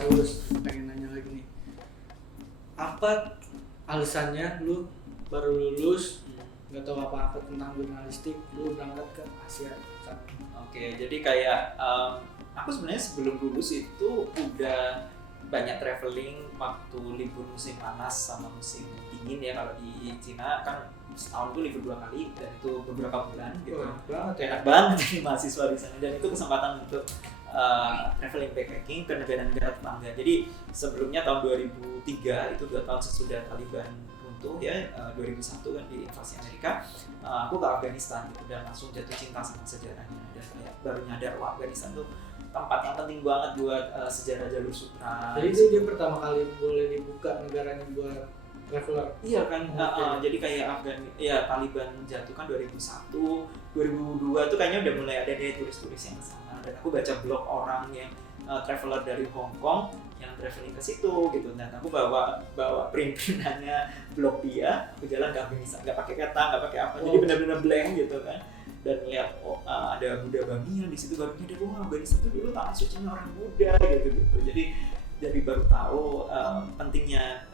Saulus, pengen nanya lagi nih. Apa alasannya lu baru lulus, nggak tahu apa-apa tentang jurnalistik, lu berangkat ke Asia? Oke, jadi kayak aku sebenarnya sebelum lulus itu udah banyak traveling waktu libur musim panas sama musim dingin ya. Kalau di Cina kan setahun tuh libur 2 kali dan itu beberapa bulan gitu. Enak banget jadi mahasiswa di sana, dan itu kesempatan untuk traveling backpacking ke negara-negara tetangga. Jadi sebelumnya tahun 2003 itu 2 tahun sesudah Taliban runtuh ya, 2001 kan di invasi Amerika, aku ke Afghanistan gitu, dan langsung jatuh cinta sama sejarahnya, dan kayak baru nyadar wah Afghanistan tuh tempat yang penting banget buat sejarah jalur sutra. Jadi itu dia pertama kali boleh dibuka negaranya buat traveler. Iya kan, jadi kayak Taliban jatuh kan 2001, 2002 tuh kayaknya udah mulai ada deh turis-turis yang kesana, dan aku baca blog orang yang traveler dari Hong Kong yang traveling ke situ gitu, dan aku bawa print-printannya blog dia, aku jalan ke Afghanistan, nggak pakai kata, nggak pakai apa, jadi benar-benar blank gitu kan, dan lihat ada Buddha Bamiyan di situ, baru nyadar wah Afghanistan tuh dulu tanah sucinya orang Buddha gitu. Jadi baru tahu pentingnya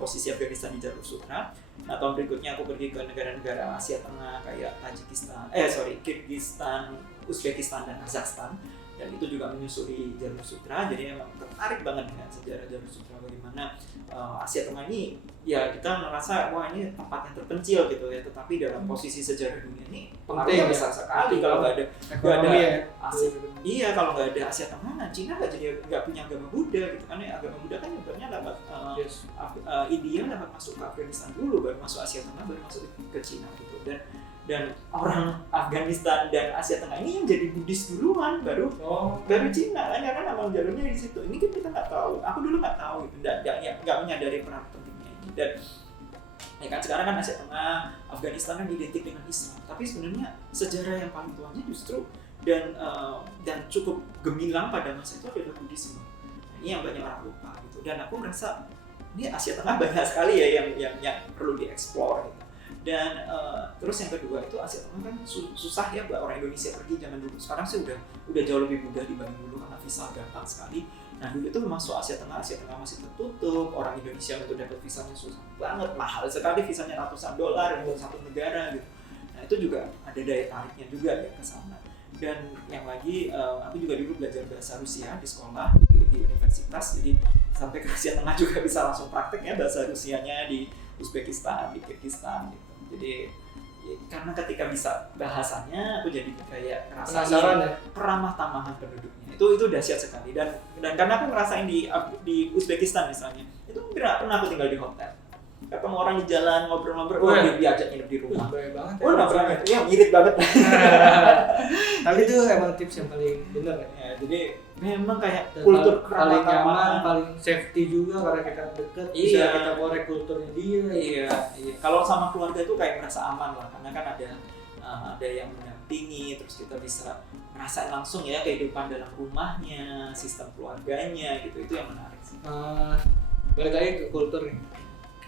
posisi Afghanistan di jalur sutra. Nah, tahun berikutnya aku pergi ke negara-negara Asia Tengah kayak Kirgistan, Uzbekistan, dan Kazakhstan, dan itu juga menyusuri jalur sutra. Jadi emang tertarik banget dengan sejarah jalur sutra, bagaimana Asia Tengah ini ya kita merasa wah ini tempat yang terpencil gitu ya, tetapi dalam posisi sejarah dunia ini pengaruhnya besar sekali. Kalau nggak ada Asia, iya kalau nggak ada Asia Tengah, nah Cina nggak punya agama Buddha gitu kan ya. Agama Buddha kan nyebarnya lewat India, lewat masuk ke Afghanistan dulu, baru masuk Asia Tengah, baru masuk ke Cina gitu. Dan orang Afghanistan dan Asia Tengah ini yang jadi Buddhis duluan, baru Cina kan, karena memang jalurnya di situ. Ini kan kita nggak tahu, aku dulu nggak tahu gitu, nggak menyadari peran pentingnya ini. Dan ya kan sekarang kan Asia Tengah, Afghanistan kan identik dengan Islam, tapi sebenarnya sejarah yang paling tuanya justru dan cukup gemilang pada masa itu adalah Buddhisme. Nah, ini yang banyak orang lupa gitu. Dan aku merasa ini Asia Tengah banyak sekali ya yang perlu dieksplor gitu. Dan terus yang kedua itu Asia Tengah kan susah ya buat orang Indonesia pergi zaman dulu. Sekarang sih udah jauh lebih mudah dibanding dulu karena visa gampang sekali. Nah dulu itu masuk Asia Tengah masih tertutup. Orang Indonesia untuk dapat visanya susah banget, mahal sekali visanya, ratusan dolar untuk satu negara gitu. Nah itu juga ada daya tariknya juga ya ke sana. Dan yang lagi aku juga dulu belajar bahasa Rusia di sekolah di universitas, jadi sampai ke Asia Tengah juga bisa langsung praktek ya bahasa Rusianya di Uzbekistan, di Kirgistan gitu. Jadi karena ketika bisa bahasanya aku jadi kayak ngerasain peramah tamahan penduduknya, itu dahsyat sekali. Dan karena aku ngerasain di Uzbekistan misalnya, itu nggak pernah aku tinggal di hotel, ketemu orang di jalan ngobrol-ngobrol, diajak nginep di rumah. Banget ya mirip banget. Tapi itu emang tips yang paling benar ya. Jadi memang kayak dan kultur paling nyaman, paling safety juga karena kita deket, bisa kita korek kulturnya dia. Iya. Kalau sama keluarga itu kayak merasa aman lah, karena kan ada yang mendampingi, terus kita bisa ngerasain langsung ya kehidupan dalam rumahnya, sistem keluarganya gitu. Itu yang menarik sih. Balik lagi ke kultur nih.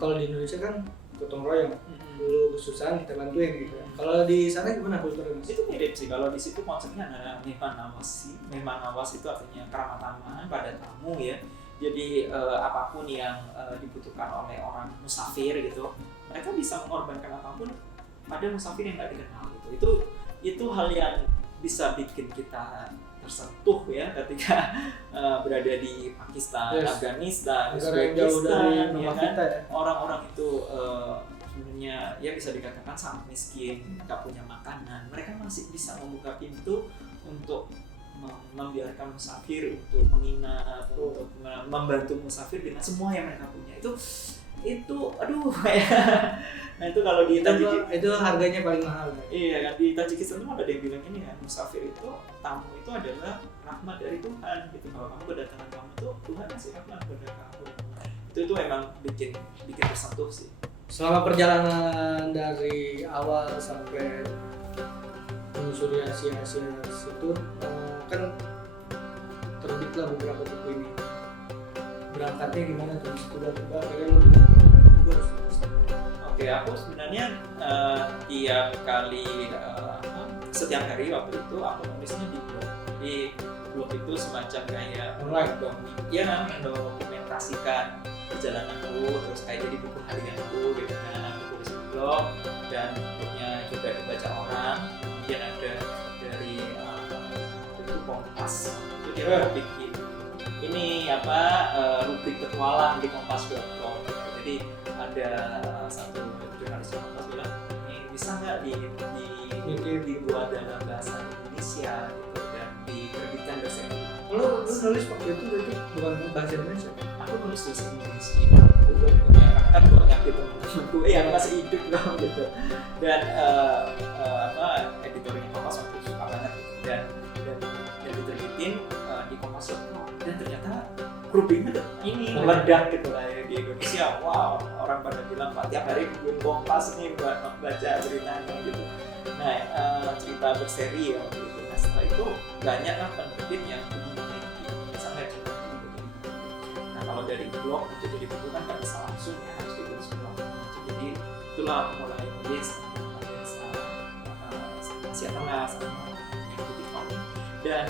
Kalau di Indonesia kan gotong royong, dulu kesusahan kita bantuin gitu. Kalau di sana gimana kulturnya? Itu mirip sih. Kalau di situ konsepnya adalah mehman nawas itu artinya keramah tamahan pada tamu ya. Jadi apapun yang dibutuhkan oleh orang musafir gitu, mereka bisa mengorbankan apapun pada musafir yang nggak dikenal gitu. Itu hal yang bisa bikin kita tersentuh ya ketika berada di Pakistan, Afghanistan, Uzbekistan, ya kan? Orang-orang itu sebenarnya ya bisa dikatakan sangat miskin, nggak punya makanan, mereka masih bisa membuka pintu untuk membiarkan musafir, untuk menginap, untuk membantu musafir dengan semua yang mereka punya. Itu aduh nah itu kalau di Tajikistan itu harganya paling mahal ya? Iya kan, di Tajikistan itu ada yang bilang ini ya, musafir itu, tamu itu adalah rahmat dari Tuhan gitu. Kalau kamu kedatangan tamu itu Tuhan kasih rahmat kepada kamu. Itu emang bikin tersentuh sih. Selama perjalanan dari awal sampai menyusuri Asia itu kan terbitlah beberapa buku ini. Berangkatnya gimana tuh? Tiba-tiba kalian juga. Oke, aku sebenarnya setiap hari waktu itu aku nulisnya di blog itu semacam kayak Online. mendokumentasikan perjalananku, terus kayak jadi buku harianku gitu kan, aku tulis di blog dan bukunya juga dibaca orang. Kemudian ada dari itu Kompas, itu dia mau bikin ini rubrik petualang di kompas.com. Jadi ada satu jurnalis Kompas bilang, ini bisa nggak dibuat dalam bahasa Indonesia gitu dan diterbitkan berseri. Lu nulis waktu itu berarti bukan bahasa Indonesia? Aku nulis bahasa Indonesia. Gue punya kan banyak gitu teman-teman gue yang masih hidup loh gitu. Dan editornya Kompas waktu itu suka banget gitu. dan diterbitin di Kompas.com dan ternyata rubriknya ini meledak gitu lah ya di Indonesia. Wow, orang pada bilang Pak tiap hari nungguin Kompas nih buat baca beritanya gitu. Nah, cerita berseri ya gitu. Nah, setelah itu banyak kan penerbit yang misalnya ceritanya di buku. Nah, kalau dari blog untuk jadi buku kan nggak bisa langsung ya, harus ditulis blog. Jadi itulah aku mulai nulis Asia Tengah sama yang putih kamu. Dan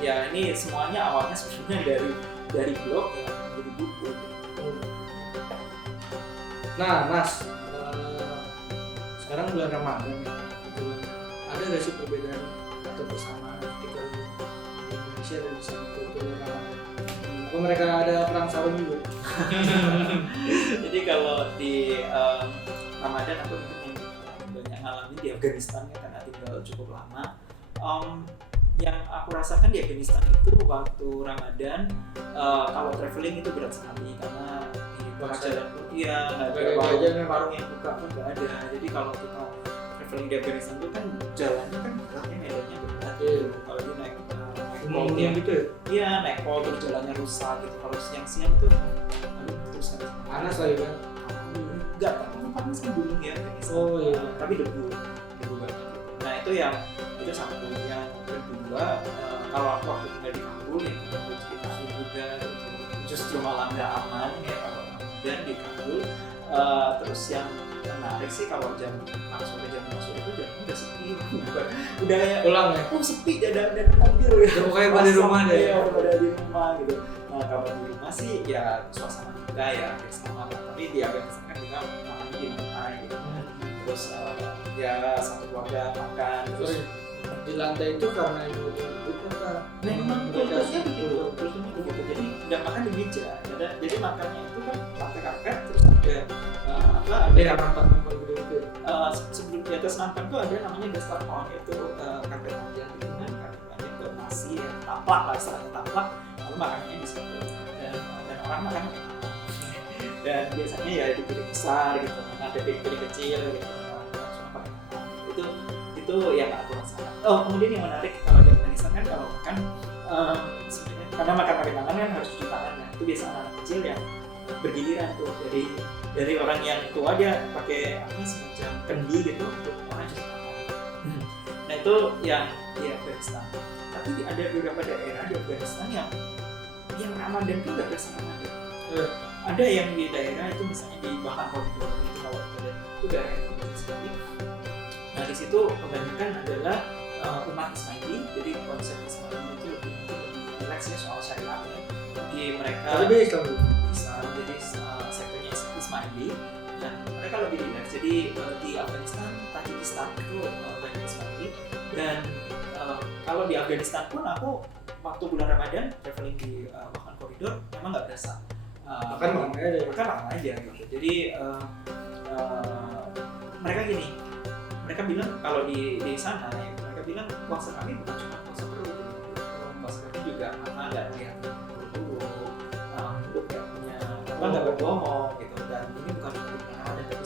ya ini semuanya awalnya sebenarnya dari blog yang jadi buku. Nah, Mas, sekarang bulan Ramadan ya. Ada nggak sih perbedaan atau persamaan ketika di Indonesia dan di sana kultur Ramadan? Apa mereka ada perang sarung juga? Jadi kalau di Ramadan aku banyak ngalamin di Afghanistan ya, karena tinggal cukup lama. Yang aku rasakan di Afghanistan itu waktu Ramadan kalau traveling itu berat sekali karena di jalan pun nggak ada warung yang buka pun nggak ada. Jadi kalau kita traveling di Afghanistan itu kan jalannya kan beratnya, medannya berat gitu. Kalau dia naik pol gitu ya? Iya, naik pol terus jalannya rusak gitu. Kalau siang-siang tuh terus panas lagi kan? Nggak terlalu panas kan gunung ya Afghanistan. Oh iya. Tapi debu banget. Nah itu satu. Yang kedua, kalau aku waktu tinggal di Kabul ya aku cerita juga justru malah nggak aman ya kalau dan di Kabul. Terus yang menarik sih kalau jam sore itu jam udah sepi, udah kayak pulang ya? Sepi ada mobil gitu. Udah kayak pada rumah deh. Ya udah di rumah gitu. Nah kalau di rumah sih ya suasana juga ya bersama, tapi di Afghanistan kan kita makan di rumah gitu. Terus ya satu keluarga makan terus di lantai itu karena itu apa? Memang kulturnya begitu, jadi nggak makan di meja. Jadi makannya itu kan lantai karpet terus ada nampak gitu. Sebelum di atas nampan tuh ada namanya dastarpon, yaitu karpet panjang gitu kan, karpet panjang ke nasi ya, taplak lah istilahnya taplak, lalu makanannya di situ dan orang makan dan biasanya ya di piring besar gitu, ada piring kecil gitu, itu yang aku rasakan. Kemudian yang menarik kalau di Afghanistan kan kalau makan sebenarnya karena makan pakai tangan kan harus cuci tangan. Nah itu biasa anak kecil yang bergiliran tuh dari orang yang tua dia pakai semacam kendi gitu untuk orang cuci tangan. Nah itu yang di Afghanistan. Tapi ada beberapa daerah di Afghanistan yang Ramadan itu nggak berasa Ramadan. Ada yang di daerah itu misalnya di Bahkan Koridor itu kalau itu daerah yang kecil sekali. Nah di situ kebanyakan adalah umat Ismaili, jadi konsep Ismaili itu lebih rileks ya soal syariat ya. Jadi mereka Islam, jadi sektornya Ismaili dan mereka lebih rileks. Jadi di Afghanistan, Tajikistan itu banyak Ismaili dan kalau di Afghanistan pun aku waktu bulan Ramadan traveling di Bahkan Koridor memang nggak berasa. Makan aja gitu. Jadi mereka gini. Mereka bilang kalau di sana ya, mereka bilang puasa kami bukan cuma puasa perut, puasa kami juga karena nggak melihat buruk, nggak punya nggak berbohong gitu, dan ini bukan cuma di Ramadan tapi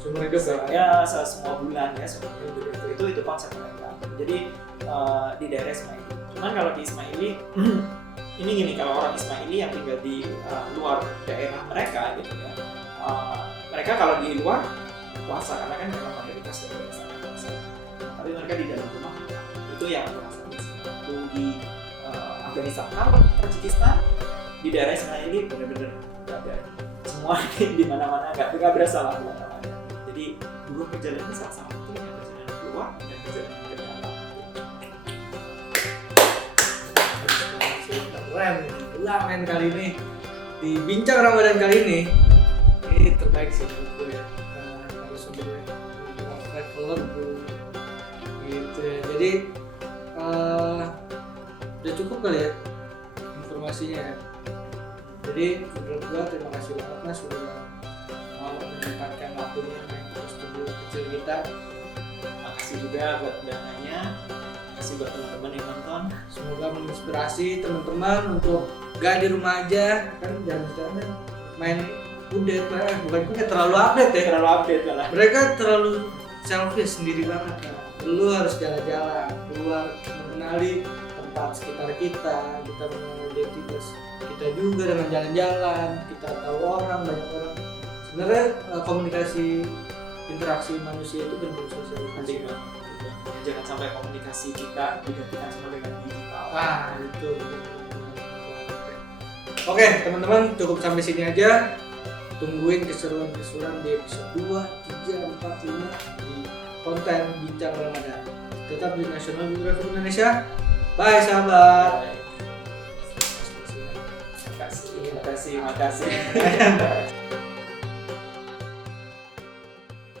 seumur hidup ya semua bulan ya semua hidup itu konsep mereka. Jadi di daerah Ismaili. Cuman kalau di Ismaili ini gini, kalau orang Ismaili yang tinggal di luar daerah mereka gitu ya, mereka kalau di luar puasa karena kan memang mayoritas dari sana puasa. Tapi mereka di dalam rumah itu yang aku rasa itu di Afghanistan. Kalau Tajikistan di daerah Ismaili benar-benar nggak ada, semua di mana-mana nggak berasa lah bulan-bulan. Jadi dua perjalanan sama-sama penting ya, perjalanan keluar dan perjalanan ke dalam. men kali ini di bincang Ramadan kali ini terbaik sih menurut gue ya. Harus sebenarnya traveler bro gitu ya. Jadi udah cukup kali ya informasinya ya. Jadi menurut gue terima kasih banget Mas sudah mau menyempatkan waktunya main ke studio kecil kita. Makasih juga buat undangannya, makasih buat teman-teman yang nonton. Semoga menginspirasi teman-teman untuk gak di rumah aja, kan jangan sekarang main kudet lah, bukan terlalu update ya. Terlalu update lah. Mereka terlalu selfish sendiri banget kan. Lu harus jalan-jalan, keluar mengenali tempat sekitar kita mengenali identitas kita juga dengan jalan-jalan, kita tahu orang, banyak orang. Sebenarnya komunikasi interaksi manusia itu bentuk sosialisasi. Penting banget juga. Jangan sampai komunikasi kita digantikan semua dengan digital. Itu. Oke, teman-teman cukup sampai sini aja. Tungguin keseruan-keseruan di episode 2, 3, 4, 5 di konten Bincang Ramadan. Tetap di National Geographic Indonesia. Bye sahabat. Bye. Makasih.